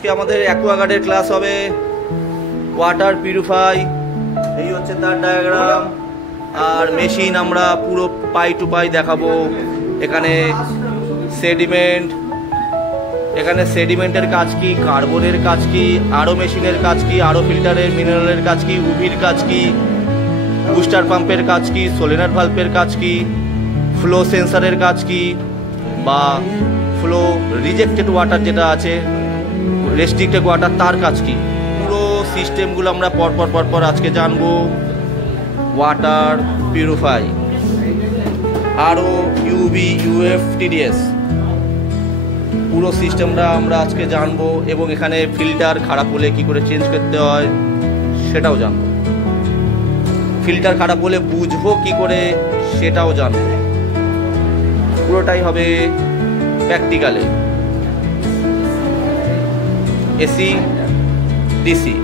আজকে আমাদের অ্যাকোয়াগার্ডের ক্লাস হবে। ওয়াটার পিউরিফাই, এই হচ্ছে তার ডায়াগ্রাম। আর মেশিন আমরা পুরো পাই টু পাই দেখাবো। এখানে সেডিমেন্টের কাজ কি, কার্বনের কাজ কি, আরও মেশিনের কাজ কি, আরও ফিল্টারের মিনারেলের কাজ কি, উভির কাজ কি, বুস্টার পাম্পের কাজ কি, সোলেনার ভাল্বের কাজ কি, ফ্লো সেন্সারের কাজ কি, বা ফ্লো রিজেক্টেড ওয়াটার যেটা আছে, রেস্ট্রিক্টেড ওয়াটার, তার কাজ কি, পুরো সিস্টেমগুলো আমরা পরপর আজকে জানবো। ওয়াটার পিউরিফাই, আরও ইউভি, ইউএফ, টিডিএস, পুরো সিস্টেমটা আমরা আজকে জানবো। এবং এখানে ফিল্টার খারাপ হলে কী করে চেঞ্জ করতে হয় সেটাও জানবো। ফিল্টার খারাপ হলে বুঝবো কী করে সেটাও জানবো। পুরোটাই হবে প্র্যাকটিক্যালে। এসি, ডিসি,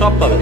সব পাবে।